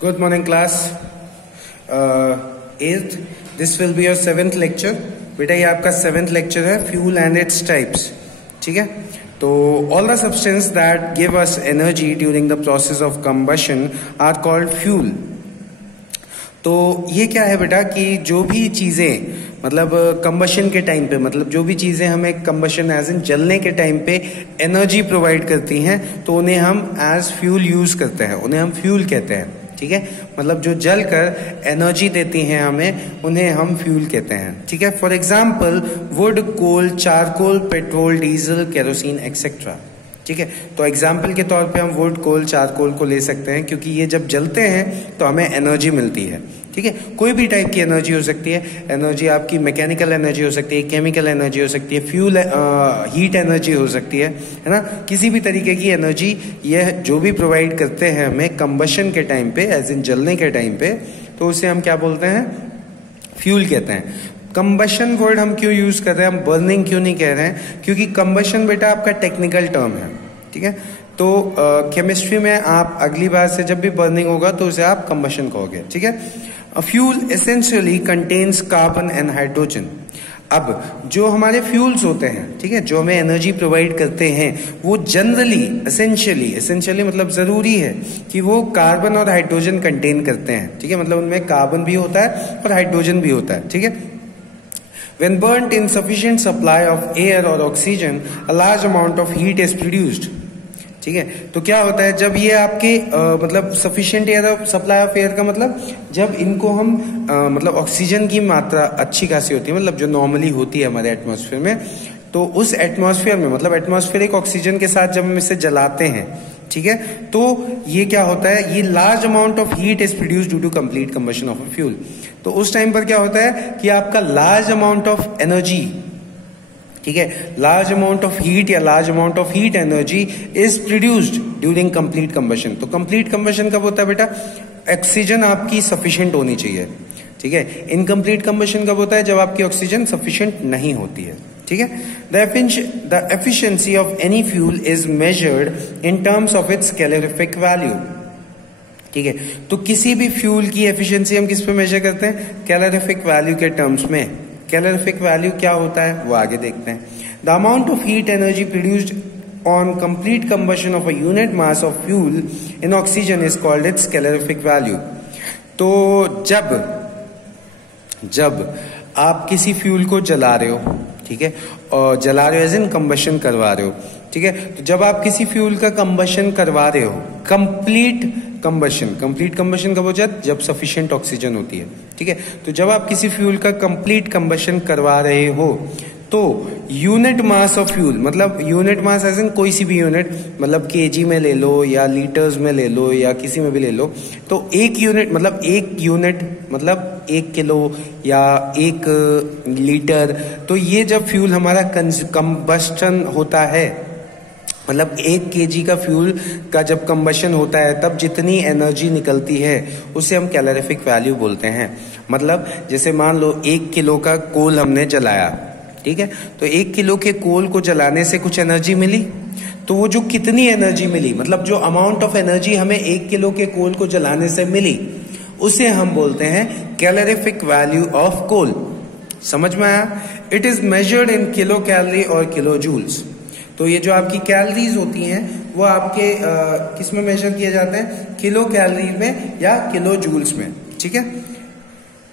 Good morning, class. Eighth. This will be your 7th lecture. बेटा ये आपका 7th lecture है, fuel and its types. ठीक है? तो all the substances that give us energy during the process of combustion are called fuel. तो ये क्या है बेटा कि जो भी चीजें मतलब कंबशन के टाइम पे मतलब जो भी चीजें हमें कंबशन एज इन जलने के टाइम पे एनर्जी प्रोवाइड करती हैं तो उन्हें हम एज फ्यूल यूज करते हैं, उन्हें हम फ्यूल कहते हैं। ठीक है, मतलब जो जल कर एनर्जी देती हैं हमें उन्हें हम फ्यूल कहते हैं। ठीक है, for example wood, coal, charcoal, petrol, diesel, kerosene etcetera. ठीक है, तो एग्जाम्पल के तौर पे हम वुड, कोल, चारकोल को ले सकते हैं क्योंकि ये जब जलते हैं तो हमें एनर्जी मिलती है। ठीक है, कोई भी टाइप की एनर्जी हो सकती है। एनर्जी आपकी मैकेनिकल एनर्जी हो सकती है, केमिकल एनर्जी हो सकती है, फ्यूल हीट एनर्जी हो सकती है ना। किसी भी तरीके की एनर्जी यह जो भी प्रोवाइड करते हैं हमें कंबशन के टाइम पे एज इन जलने के टाइम पे, तो उसे हम क्या बोलते हैं? फ्यूल कहते हैं। कंबशन वर्ड हम क्यों यूज कर रहे हैं, हम बर्निंग क्यों नहीं कह रहे हैं? क्योंकि कंबशन बेटा आपका टेक्निकल टर्म है। ठीक है, तो केमिस्ट्री में आप अगली बार से जब भी बर्निंग होगा तो उसे आप कंबशन कहोगे। ठीक है, a fuel essentially contains carbon and hydrogen. अब जो हमारे फ्यूल्स होते हैं, ठीक है, जो हमें एनर्जी प्रोवाइड करते हैं वो जनरली एसेंशियली मतलब जरूरी है कि वो कार्बन और हाइड्रोजन कंटेन करते हैं। ठीक है, मतलब उनमें कार्बन भी होता है और हाइड्रोजन भी होता है। ठीक है, when burnt in sufficient supply of air or oxygen, a large amount of heat is produced. ठीक है, तो क्या होता है जब ये आपके मतलब sufficient air supply of air का मतलब जब इनको हम मतलब ऑक्सीजन की मात्रा अच्छी खासी होती है, मतलब जो नॉर्मली होती है हमारे एटमॉस्फेयर में, तो उस एटमॉस्फेयर में मतलब एटमॉस्फेरिक ऑक्सीजन के साथ जब हम इसे जलाते हैं, ठीक है, तो ये क्या होता है, ये large amount of heat is produced due to complete combustion of a fuel. तो उस टाइम पर क्या होता है कि आपका लार्ज अमाउंट ऑफ एनर्जी, ठीक है, लार्ज अमाउंट ऑफ हीट या large amount of heat energy is produced during complete combustion. तो कंप्लीट कंबशन कब होता है बेटा? ऑक्सीजन आपकी सफिशिएंट होनी चाहिए। ठीक है, इनकम्प्लीट कंबशन कब होता है? जब आपकी ऑक्सीजन सफिशिएंट नहीं होती है। ठीक है, the efficiency of any fuel is measured in terms of its calorific value. ठीक है, तो किसी भी फ्यूल की एफिशिएंसी हम किस पे मेजर करते हैं? कैलोरीफिक वैल्यू के टर्म्स में। कैलोरीफिक वैल्यू क्या होता है वो आगे देखते हैं। The amount of heat energy produced on complete combustion of a unit mass of fuel in oxygen is called its calorific value. तो जब आप किसी फ्यूल को जला रहे हो, ठीक है, और जला रहे हो एज इन कंबशन करवा रहे हो, ठीक है, तो जब आप किसी फ्यूल का कंबशन करवा रहे हो, कंप्लीट कंबशन कब हो जाता है? जब सफिशिएंट ऑक्सीजन होती है। ठीक है, तो जब आप किसी फ्यूल का कंप्लीट कंबशन करवा रहे हो तो यूनिट मास ऑफ फ्यूल, मतलब यूनिट मास एज इन कोई सी भी यूनिट, मतलब केजी में ले लो या लीटर्स में ले लो या किसी में भी ले लो, तो एक यूनिट मतलब 1 किलो या 1 लीटर, तो ये जब फ्यूल हमारा कंबस्टन होता है, मतलब 1 केजी का फ्यूल का जब कंबशन होता है तब जितनी एनर्जी निकलती है उसे हम कैलोरीफिक वैल्यू बोलते हैं। मतलब जैसे मान लो 1 किलो का कोल हमने जलाया, ठीक है, तो 1 किलो के कोल को जलाने से कुछ एनर्जी मिली, तो वो जो कितनी एनर्जी मिली, मतलब जो अमाउंट ऑफ एनर्जी हमें 1 किलो के कोल को जलाने से मिली उसे हम बोलते हैं कैलोरीफिक वैल्यू ऑफ कोल। समझ में आया? It is measured in kilo calorie और किलो जूल्स। तो ये जो आपकी कैलोरीज होती हैं वो आपके किस में मेजर किए जाते हैं? किलो कैलोरी में या किलो जूल्स में। ठीक है,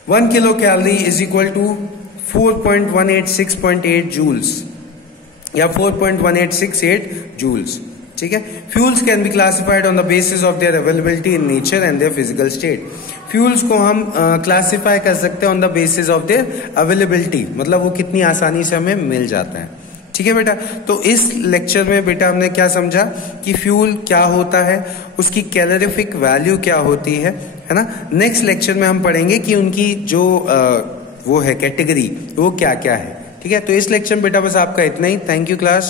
1 kilo calorie is equal to 4.186.8 joules या 4.1868 जूल्स। ठीक है, fuels can be classified on the basis of their availability in nature and their physical state. Fuels को हम क्लासिफाई कर सकते हैं on the basis of their availability, मतलब वो कितनी आसानी से हमें मिल जाता है। ठीक है बेटा, तो इस लेक्चर में बेटा हमने क्या समझा कि फ्यूल क्या होता है, उसकी कैलोरीफिक वैल्यू क्या होती है ना। नेक्स्ट लेक्चर में हम पढ़ेंगे कि उनकी जो वो है कैटेगरी वो क्या क्या है। ठीक है, तो इस लेक्चर में बेटा बस आपका इतना ही। Thank you class.